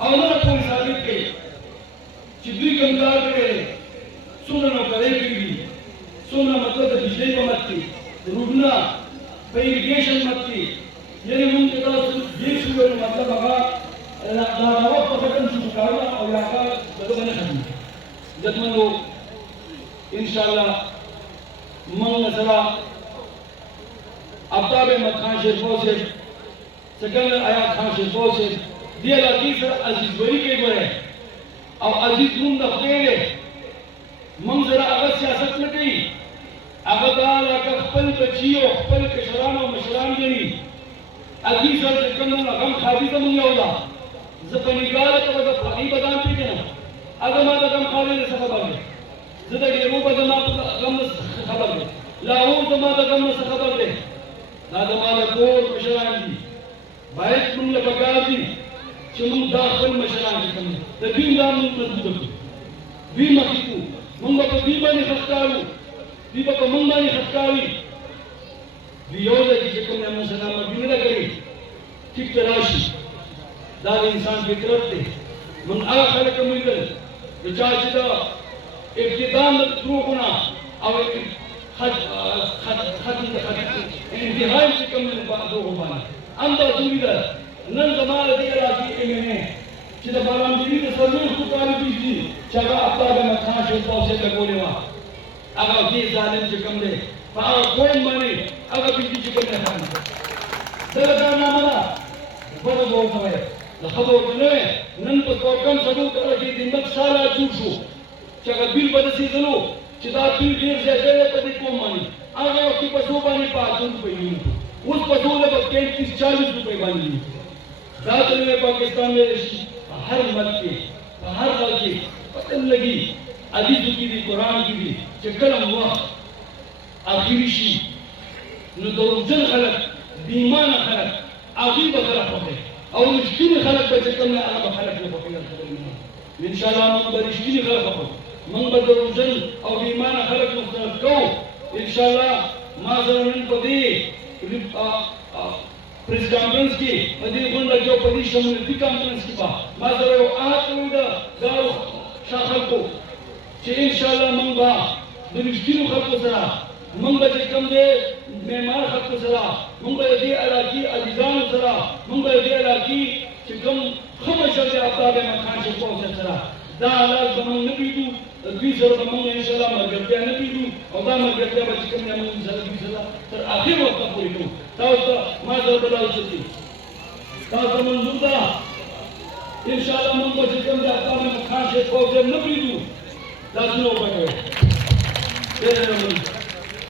او نه پولیس ثابت کړي چې دوی کوم کار کړی دی څومره نوکرۍ کړي دي څومره مطلب د بجلۍ په مت کې روډونه په اریګیشن مت کې یعنې مونږ چې تاسو دې شو نو مطلب هغه دا وخت په ختم شو کارونه او یا هغه دغه نه ختمېږي عزتمندو انشاءالله مونږ سره آفتاب احمد خان شیرپور صاحب سکندر آیات خان شیرپور صاحب دې علاقې سره عزیز بري کې ګورئ او عزیز نوم د خدای دی مونږ سره هغه سیاست نه کوي هغه دا علاقه خپل بچي او خپل کشران او مشران ګڼي هغوی سره چې کوم غم خادي زموږ یو ده زه په نګاره ته به د هغوی بدان پېژنم هغه ما د غم خادي نه څه خبر دی زه د ډېرو به زما په غم نه خبر دی لاهور زما د غم نه څه خبر دی دا زما د کور مشران دي باید موږ له پکار دي چې موږ دا خپل مشران چې کوم د دوی نام موږ مضبوطه کړو دوی مخکې کړو موږ به په دوی باندې خط کوو دوی به په موږ باندې خط کوي دوی یو ځای کې چې کوم موږ سره مبینه نه کوي ټیک ته راشي دا د انسان فطرت دی موږ هغه خلک هم ولیدل د چا چې د ابتدام د دروغونه او انتهای چې کوم دروغو باندې همداسې ولیدل نن زما د دې علاقې MNA چې د بارامدري د څلوېښتو کالو بجلي چې هغه آفتاب احمد خان شیرپور صاحب لګولې وه هغه دې ظالم چې کوم دی په هغه قوم باندې هغه بجلي چې کوم دی ختم کړ دغه دا نامه ده بده به ورته وایه د ښځو ورته نه وایه نن په کم څلور کاله کې د مک ساله جوړ شو چې هغه بیل به داسې ځلو چې دا بیل ډېر زیاتی دی په دې قوم باندې هغه وخت کې په څو باندې په 8 روپۍ نیو اوس په ټوله په 35-40 روپۍ باندې نیو دا ته پاکستان میں ہر ملک کے ہر ملک کے پتہ لگی عزیزوں کی بھی قرآن کی بھی کہ کلم وقت آخری شی نو دروغجن خلق بیمان خلق عغیب خلق ہوتے اور رشتین خلق بچے کم نے آغا خلق نے بخیر انشاءاللہ من برشتین خلق ہوتے من بدروغجن اور بیمان خلق مختلف کو انشاءاللہ مازرنن پدی پریس کانفرنس کی مدیر غونډه جو پدې شمولتي کانفرنس کې با ما سره یو آهت وي د دارو شاه خلکو چې انشاءالله موږ به د رښتینو خلکو سره موږ به چې کوم دی معمار خلکو سره موږ به د دې علاقې عزیزانو سره موږ به د دې علاقې چې کوم ښه مشر دی آفتاب احمد خان شیرپور صاحب سره دا حالات به موږ نه پرېږدو دوی سره به موږ انشاءالله ملګرتیا نه پرېږدو او دا ملګرتیا به چې کوم دی موږ سره دوی سره تر آخر وخته پورې کوو تاسو ته ما سره به دا وساتي تاسو ته منظور ده انشاءالله موږ به چې کوم دی آفتاب احمد خان شیرپور صاحب نه پرېږدو لاسونه وبه کوئ ډېر مننه